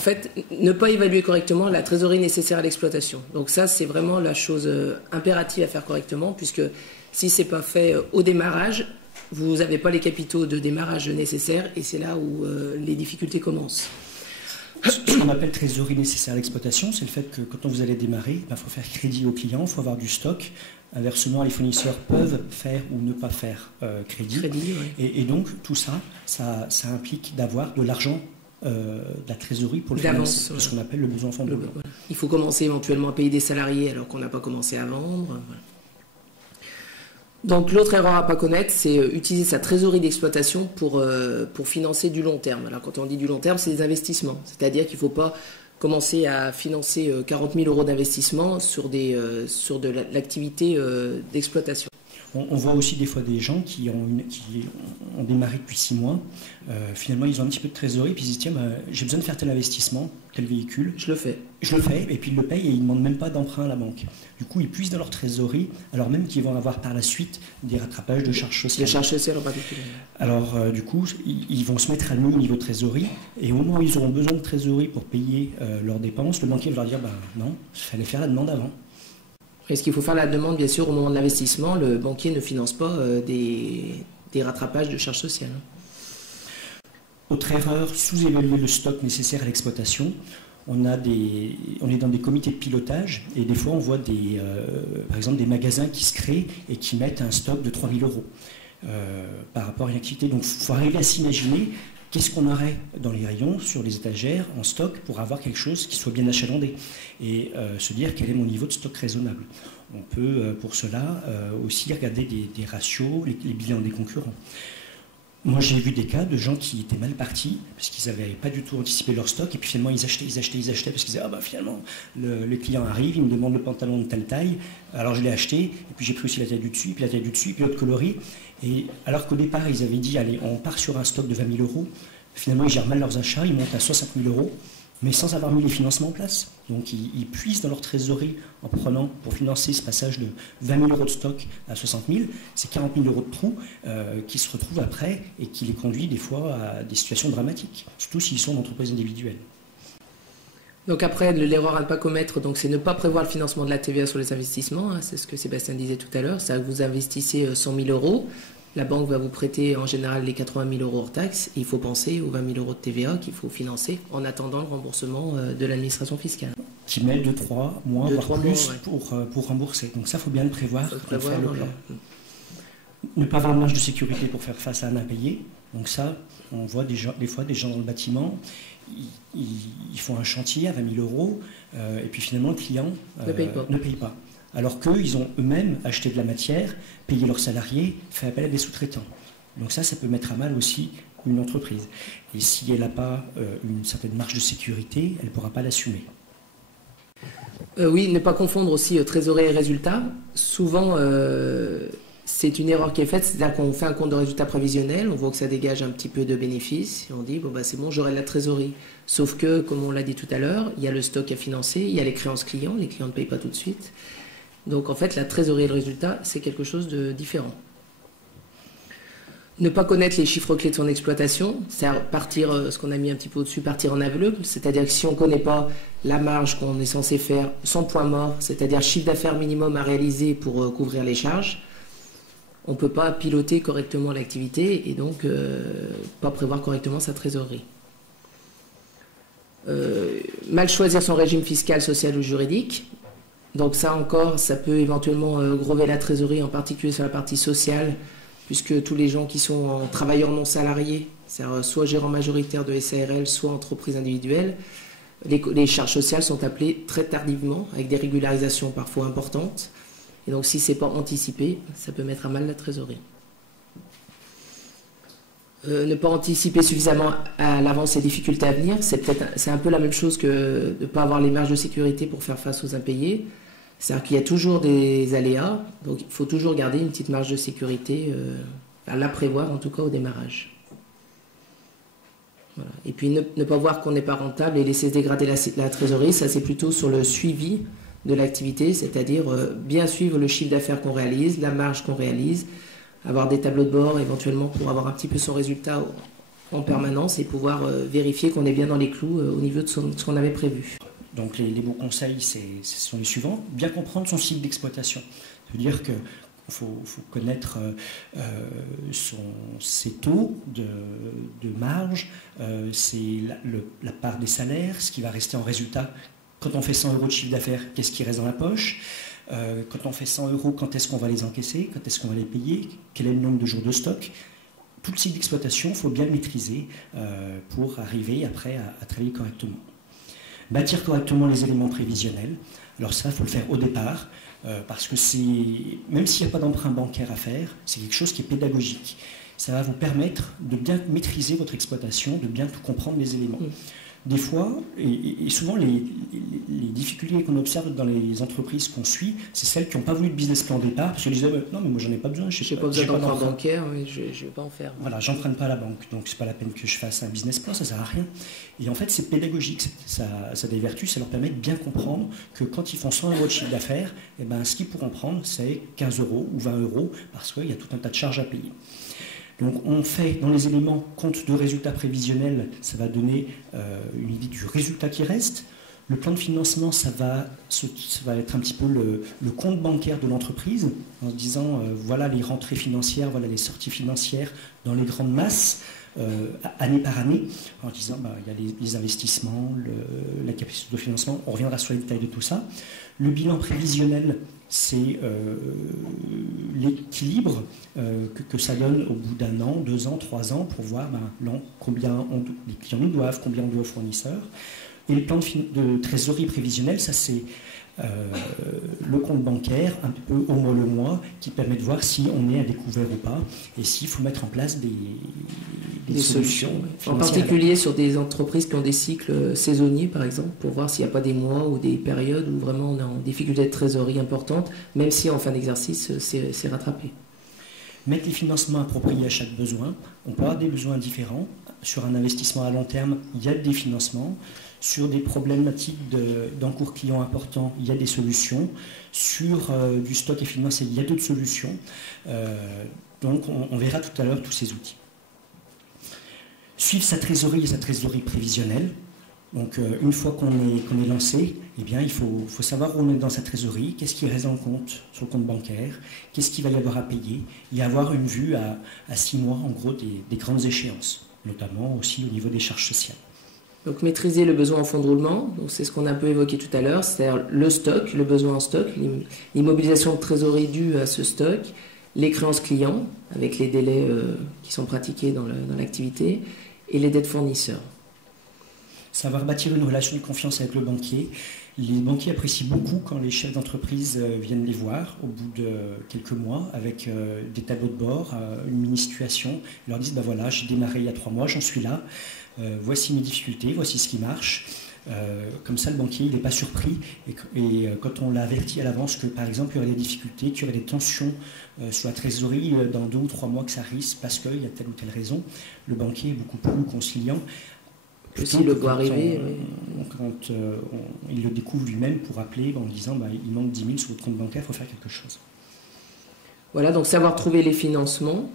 En fait, ne pas évaluer correctement la trésorerie nécessaire à l'exploitation. Donc ça, c'est vraiment la chose impérative à faire correctement, puisque si ce n'est pas fait au démarrage, vous n'avez pas les capitaux de démarrage nécessaires, et c'est là où les difficultés commencent. Ce qu'on appelle trésorerie nécessaire à l'exploitation, c'est le fait que quand vous allez démarrer, il faut faire crédit aux clients, il faut avoir du stock. Inversement, les fournisseurs peuvent faire ou ne pas faire crédit. Ouais. Et donc, tout ça, ça implique d'avoir de l'argent, de la trésorerie pour le financer, ce qu'on appelle le besoin en fonds de roulement. Il faut commencer éventuellement à payer des salariés alors qu'on n'a pas commencé à vendre. Voilà. Donc l'autre erreur à ne pas connaître, c'est utiliser sa trésorerie d'exploitation pour financer du long terme. Alors quand on dit du long terme, c'est des investissements. C'est-à-dire qu'il ne faut pas commencer à financer 40 000 euros d'investissement sur de l'activité d'exploitation. On voit aussi des fois des gens qui ont démarré depuis 6 mois. Finalement, ils ont un petit peu de trésorerie, puis ils se disent tiens, j'ai besoin de faire tel investissement, tel véhicule. Je le fais, et puis ils le payent et ils ne demandent même pas d'emprunt à la banque. Du coup, ils puisent dans leur trésorerie, alors même qu'ils vont avoir par la suite des rattrapages de charges sociales. Les charges sociales en particulier. Alors, du coup, ils vont se mettre à nous au niveau de trésorerie, et au moment où ils auront besoin de trésorerie pour payer leurs dépenses, le banquier va leur dire non, il fallait faire la demande avant. Est-ce qu'il faut faire la demande, bien sûr, au moment de l'investissement? Le banquier ne finance pas des rattrapages de charges sociales. Autre erreur, sous-évaluer le stock nécessaire à l'exploitation. On est dans des comités de pilotage et des fois on voit par exemple des magasins qui se créent et qui mettent un stock de 3 000 euros par rapport à une activité. Donc il faut arriver à s'imaginer qu'est-ce qu'on aurait dans les rayons, sur les étagères, en stock, pour avoir quelque chose qui soit bien achalandé et se dire quel est mon niveau de stock raisonnable. On peut pour cela aussi regarder des ratios, les bilans des concurrents. Moi, j'ai vu des cas de gens qui étaient mal partis parce qu'ils n'avaient pas du tout anticipé leur stock et puis finalement ils achetaient parce qu'ils disaient finalement le client arrive, il me demande le pantalon de telle taille, alors je l'ai acheté et puis j'ai pris aussi la taille du dessus, puis la taille du dessus, puis l'autre coloris. Et alors qu'au départ ils avaient dit allez on part sur un stock de 20 000 euros, finalement ils gèrent mal leurs achats, ils montent à 60 000 euros mais sans avoir mis les financements en place. Donc ils puisent dans leur trésorerie en prenant pour financer ce passage de 20 000 euros de stock à 60 000, c'est 40 000 euros de trous qui se retrouvent après et qui les conduit des fois à des situations dramatiques, surtout s'ils sont d'entreprises individuelles. Donc après, l'erreur à ne pas commettre, c'est ne pas prévoir le financement de la TVA sur les investissements, c'est ce que Sébastien disait tout à l'heure, c'est que vous investissez 100 000 euros, la banque va vous prêter en général les 80 000 euros hors taxe, et il faut penser aux 20 000 euros de TVA qu'il faut financer en attendant le remboursement de l'administration fiscale. Qui met 2-3 mois, voire plus, ouais. pour rembourser. Donc ça, il faut bien le prévoir. Faire le plan. Ne pas avoir de marge de sécurité pour faire face à un impayé. Donc ça, on voit des fois des gens dans le bâtiment, ils font un chantier à 20 000 euros, et puis finalement le client ne paye pas. Alors qu'eux, ils ont eux-mêmes acheté de la matière, payé leurs salariés, fait appel à des sous-traitants. Donc ça peut mettre à mal aussi une entreprise. Et si elle n'a pas une certaine marge de sécurité, elle ne pourra pas l'assumer. Oui, ne pas confondre aussi trésorerie et résultat. Souvent, c'est une erreur qui est faite, c'est-à-dire qu'on fait un compte de résultat prévisionnel, on voit que ça dégage un petit peu de bénéfices, et on dit, c'est bon, j'aurai de la trésorerie. Sauf que, comme on l'a dit tout à l'heure, il y a le stock à financer, il y a les créances clients, les clients ne payent pas tout de suite. Donc en fait, la trésorerie et le résultat, c'est quelque chose de différent. Ne pas connaître les chiffres clés de son exploitation, c'est partir, ce qu'on a mis un petit peu au-dessus, partir en aveugle, c'est-à-dire que si on ne connaît pas la marge qu'on est censé faire, son point mort, c'est-à-dire chiffre d'affaires minimum à réaliser pour couvrir les charges, on ne peut pas piloter correctement l'activité et donc pas prévoir correctement sa trésorerie. Mal choisir son régime fiscal, social ou juridique. Donc ça encore, ça peut éventuellement grever la trésorerie, en particulier sur la partie sociale, puisque tous les gens qui sont travailleurs non salariés, c'est-à-dire soit gérants majoritaires de SARL, soit entreprises individuelles, les charges sociales sont appelées très tardivement, avec des régularisations parfois importantes. Et donc si ce n'est pas anticipé, ça peut mettre à mal la trésorerie. Ne pas anticiper suffisamment à l'avance les difficultés à venir, c'est un peu la même chose que de ne pas avoir les marges de sécurité pour faire face aux impayés. C'est-à-dire qu'il y a toujours des aléas, donc il faut toujours garder une petite marge de sécurité, à la prévoir en tout cas au démarrage. Voilà. Et puis ne pas voir qu'on n'est pas rentable et laisser se dégrader la trésorerie, ça c'est plutôt sur le suivi de l'activité, c'est-à-dire bien suivre le chiffre d'affaires qu'on réalise, la marge qu'on réalise, avoir des tableaux de bord éventuellement pour avoir un petit peu son résultat en permanence et pouvoir vérifier qu'on est bien dans les clous au niveau de ce qu'on avait prévu. Donc les bons conseils, ce sont les suivants. Bien comprendre son cycle d'exploitation. Ça veut dire qu'il faut connaître ses taux de marge, c'est la part des salaires, ce qui va rester en résultat. Quand on fait 100 € de chiffre d'affaires, qu'est-ce qui reste dans la poche ? Quand on fait 100 €, quand est-ce qu'on va les encaisser ? Quand est-ce qu'on va les payer ? Quel est le nombre de jours de stock ? Tout le cycle d'exploitation, il faut bien le maîtriser pour arriver après à travailler correctement. Bâtir correctement les éléments prévisionnels. Alors ça, il faut le faire au départ, parce que même s'il n'y a pas d'emprunt bancaire à faire, c'est quelque chose qui est pédagogique. Ça va vous permettre de bien maîtriser votre exploitation, de bien tout comprendre les éléments. Des fois, et souvent les difficultés qu'on observe dans les entreprises qu'on suit, c'est celles qui n'ont pas voulu de business plan au départ, parce qu'elles disaient non mais moi j'en ai pas besoin, je n'ai pas besoin d'emprunt bancaire, oui, je ne vais pas en faire. Voilà, j'emprunte pas à la banque, donc c'est pas la peine que je fasse un business plan, ça sert à rien. Et en fait c'est pédagogique, ça a des vertus, ça leur permet de bien comprendre que quand ils font 100 € de chiffre d'affaires, eh ben, ce qu'ils pourront prendre c'est 15 € ou 20 €, parce qu'il y a tout un tas de charges à payer. Donc on fait dans les éléments compte de résultats prévisionnels, ça va donner une idée du résultat qui reste. Le plan de financement, ça va être un petit peu le compte bancaire de l'entreprise, en se disant voilà les rentrées financières, voilà les sorties financières dans les grandes masses, année par année, en disant il y a les investissements, la capacité de financement, on reviendra sur les détails de tout ça. Le bilan prévisionnel, c'est l'équilibre que ça donne au bout d'1 an, 2 ans, 3 ans, pour voir combien les clients nous doivent, combien on doit aux fournisseurs. Et le plan de trésorerie prévisionnelle, ça c'est le compte bancaire, un peu au mois le mois, qui permet de voir si on est à découvert ou pas, et s'il faut mettre en place des solutions. En particulier sur des entreprises qui ont des cycles saisonniers, par exemple, pour voir s'il n'y a pas des mois ou des périodes où vraiment on est en difficulté de trésorerie importante, même si en fin d'exercice, c'est rattrapé. Mettre les financements appropriés à chaque besoin. On peut avoir des besoins différents. Sur un investissement à long terme, il y a des financements. Sur des problématiques d'encours client importants, il y a des solutions. Sur du stock et financier, il y a d'autres solutions. Donc on verra tout à l'heure tous ces outils. Suivre sa trésorerie et sa trésorerie prévisionnelle. Donc une fois qu'on est lancé, eh bien, il faut savoir où on est dans sa trésorerie, qu'est-ce qui reste dans le compte, sur le compte bancaire, qu'est-ce qu'il va y avoir à payer, et avoir une vue à 6 mois en gros des grandes échéances, notamment aussi au niveau des charges sociales. Donc maîtriser le besoin en fonds de roulement, c'est ce qu'on a un peu évoqué tout à l'heure, c'est-à-dire le stock, le besoin en stock, l'immobilisation de trésorerie due à ce stock, les créances clients avec les délais qui sont pratiqués dans l'activité et les dettes fournisseurs. Savoir bâtir une relation de confiance avec le banquier. Les banquiers apprécient beaucoup quand les chefs d'entreprise viennent les voir au bout de quelques mois avec des tableaux de bord, une mini-situation. Ils leur disent voilà, j'ai démarré il y a 3 mois, j'en suis là, voici mes difficultés, voici ce qui marche. Comme ça, le banquier il n'est pas surpris. Et quand on l'a averti à l'avance que, par exemple, il y aurait des difficultés, qu'il y aurait des tensions sur la trésorerie dans 2 ou 3 mois que ça risque parce qu'il y a telle ou telle raison, le banquier est beaucoup plus conciliant. Aussi le voit arriver. Quand il le découvre lui-même pour appeler en disant il manque 10 000 sur votre compte bancaire, il faut faire quelque chose. Voilà, donc savoir trouver les financements.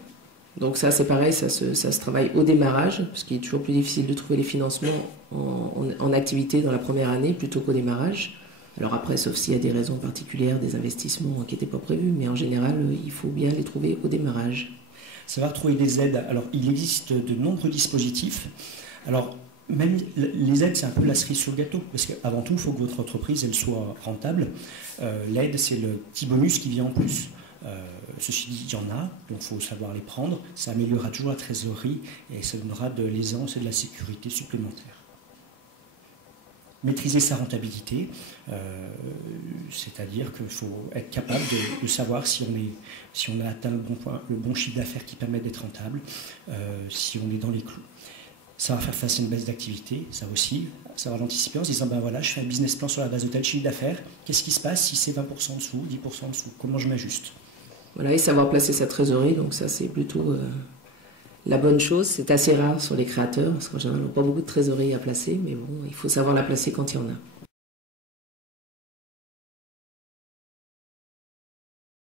Donc ça c'est pareil, ça se travaille au démarrage, parce qu'il est toujours plus difficile de trouver les financements en activité dans la première année plutôt qu'au démarrage. Alors après, sauf s'il y a des raisons particulières, des investissements qui n'étaient pas prévus, mais en général, il faut bien les trouver au démarrage. Savoir trouver des aides. Alors il existe de nombreux dispositifs. Alors même les aides, c'est un peu la cerise sur le gâteau, parce qu'avant tout, il faut que votre entreprise elle soit rentable. L'aide, c'est le petit bonus qui vient en plus. Ceci dit, il y en a, donc il faut savoir les prendre. Ça améliorera toujours la trésorerie et ça donnera de l'aisance et de la sécurité supplémentaire. Maîtriser sa rentabilité, c'est-à-dire qu'il faut être capable de savoir si on a atteint le bon chiffre d'affaires qui permet d'être rentable, si on est dans les clous. Ça va faire face à une baisse d'activité, ça aussi, ça va l'anticiper en se disant voilà, je fais un business plan sur la base de tel chiffre d'affaires, qu'est-ce qui se passe si c'est 20% en dessous, 10% en dessous, comment je m'ajuste? Voilà, et savoir placer sa trésorerie, donc ça c'est plutôt la bonne chose. C'est assez rare sur les créateurs, parce qu'en général, on n'a pas beaucoup de trésorerie à placer, mais bon, il faut savoir la placer quand il y en a.